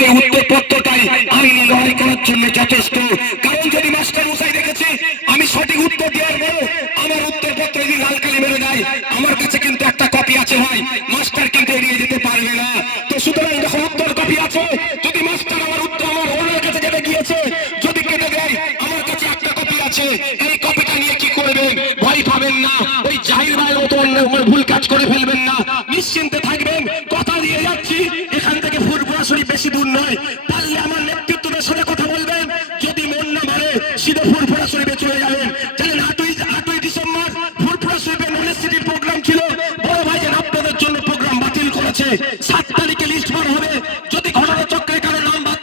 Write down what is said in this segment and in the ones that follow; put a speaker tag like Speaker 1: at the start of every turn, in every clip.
Speaker 1: এই উত্তরপত্রটাই আইনি লড়াই করার জন্য যথেষ্ট। কারণ যদি মাস্টার মশাই দেখেছে, আমি সঠিক উত্তর দেওয়ার পরও আমার উত্তরপত্র যদি লাল মেরে দেয়, আমার কাছে কিন্তু একটা কপি আছে ভাই। মাস্টার কিন্তু এড়িয়ে যেতে পারবে না। তো সুতরাং যখন উত্তর কপি আছে, যদি মাস্টার আমার উত্তর আমার ওনার কাছে যেতে গিয়েছে যদি কেটে দেয়, আমার কাছে একটা কপি আছে। এই কপিটা নিয়ে কি করবেন? ভয় পাবেন না। ওই জাহির ভাইয়ের মতো ভুল কাজ করে ফেলবেন না। নিশ্চিন্তে থাকবেন বেশি দূর নয়, পারলে আমার নেতৃত্বদের সাথে কথা বলবেন। যদি মন না মারে, সিধে ফুরপুরা শরীফে চলে যাবেন। নাম বাদ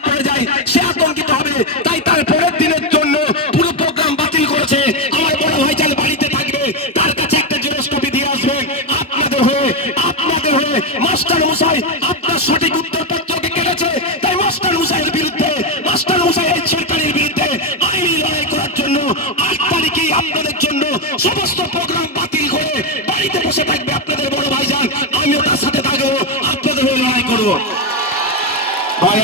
Speaker 1: হবে। তাই তার পরের দিনের জন্য পুরো প্রোগ্রাম বাতিল করেছে। আমার বড় ভাই বাড়িতে থাকবে, তার কাছে একটা দিয়ে আপনাদের আপনার সঠিক উত্তর বাড়িতে বসে সাথে হয়ে লড়াই করব ভাই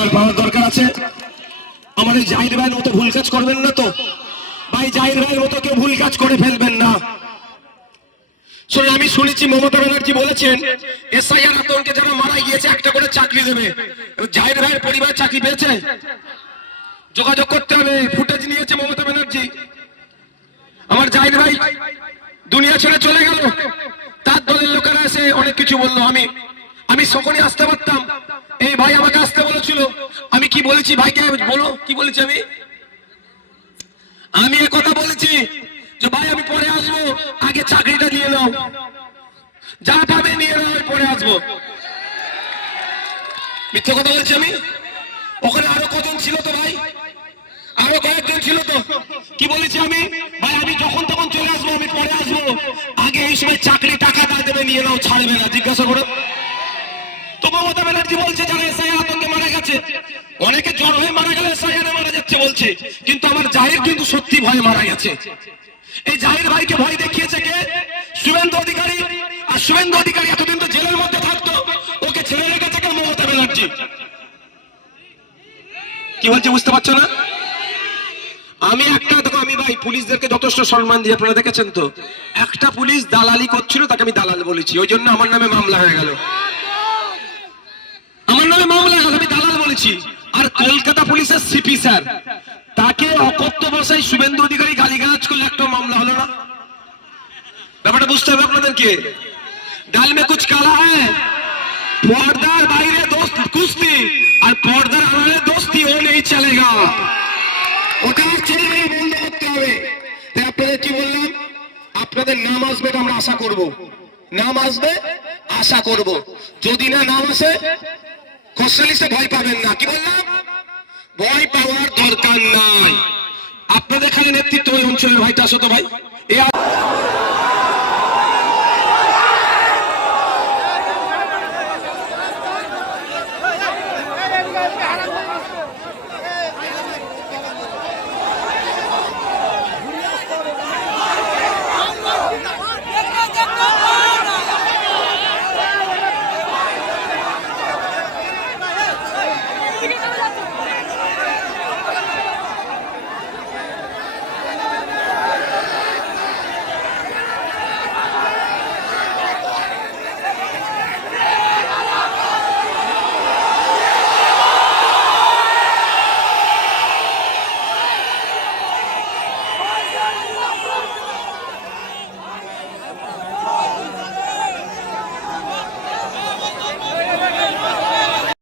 Speaker 1: এই জাহির ভাইয়ের মতো ভুল কাজ করবেন না তো ভাই জাহির ভাইয়ের মতো কেউ ভুল কাজ করে ফেলবেন না শুনে আমি শুনেছি মমতা ব্যানার্জি বলেছেন এসআইআর আতঙ্কে যারা মারা গিয়েছে একটা করে চাকরি দেবে জাহির ভাইয়ের পরিবার চাকরি পেয়েছে যোগাযোগ করতে হবে ফুটেজ নিয়েছে মমতা ব্যানার্জি। আমার জাহির ভাই, দুনিয়া ছেড়ে চলে গেল। তার দলের লোকেরা এসে অনেক কিছু বলল। আমি আমি সকলে আসতে পারতাম। এই ভাই আমাকে আসতে বলেছিল। আমি কি বলেছি ভাইকে? বলো, কি বলেছি আমি? আমি কথা বলেছি যে, ভাই, আমি পরে আসব। আগে চাকরিটা নিয়ে নাও। যা পাবে নিয়ে নাও পরে আসব। মিথ্যে কথা বলছি আমি? ওখানে আরও কজন ছিল তো ভাই? কয়েকজন ছিল তো। কি বলেছি আমি? ভাই, আমি যখন তখন চলে আসব, আমি পরে আসব। আগে এই সময় চাকরি টাকা না দেবে, নিয়ে নাও, ছাড়বে না, জিজ্ঞাসা করো। তো মমতা ব্যানার্জি বলছে, যারা এসআই আতঙ্কে মারা গেছে, অনেকে জ্বর হয়ে মারা গেলে মারা যাচ্ছে বলছে। কিন্তু আমার জাহির কিন্তু সত্যি ভয়ে মারা গেছে। এই জাহির ভাইকে ভয় দেখিয়েছে কে? শুভেন্দু অধিকারী। আর শুভেন্দু অধিকারী এতদিন তো জেলের মধ্যে থাকতো, ওকে ছেড়ে রেখেছে কে মমতা ব্যানার্জি? কি বলছে বুঝতে পারছ না? আমি একটা দেখো আমি ভাই, পুলিশদেরকে যথেষ্ট সম্মান দিয়ে, আপনারা দেখেছেন তো? একটা পুলিশ দালালি করছিল, তাকে আমি দালাল বলেছি। ওই জন্য আমার নামে মামলা হয়ে গেল। আমার নামে মামলা হলো আমি দালাল বলেছি। আর কলকাতা পুলিশের সিপি স্যার, তাকে অকথ্য ভাষায় শুভেন্দু অধিকারী গালিগালাজ করলে একটা মামলা হলো না? ব্যাপারটা বুঝতে হবে আপনাদেরকে ডাল মে কুচ কালা হ্যায়? পর্দার বাইরে দোস্ত, কুস্তি। আর পর্দার আড়ালে দোস্তি, ও নেই, চলেগা ওটা ছেড়ে বন্ধ করতে হবে তাই আপনাদের কি বললাম আপনাদের নাম আসবে আমরা আশা করব। নাম আসবে, আশা করব। যদি না নাম আসে কোশ্চেলিস্টে ভয় পাবেন না। কি বললাম? ভয় পাওয়ার দরকার নাই। আপনাদের খালি নেতৃত্ব ওই অঞ্চলের ভাইটা আসো তো ভাই। এ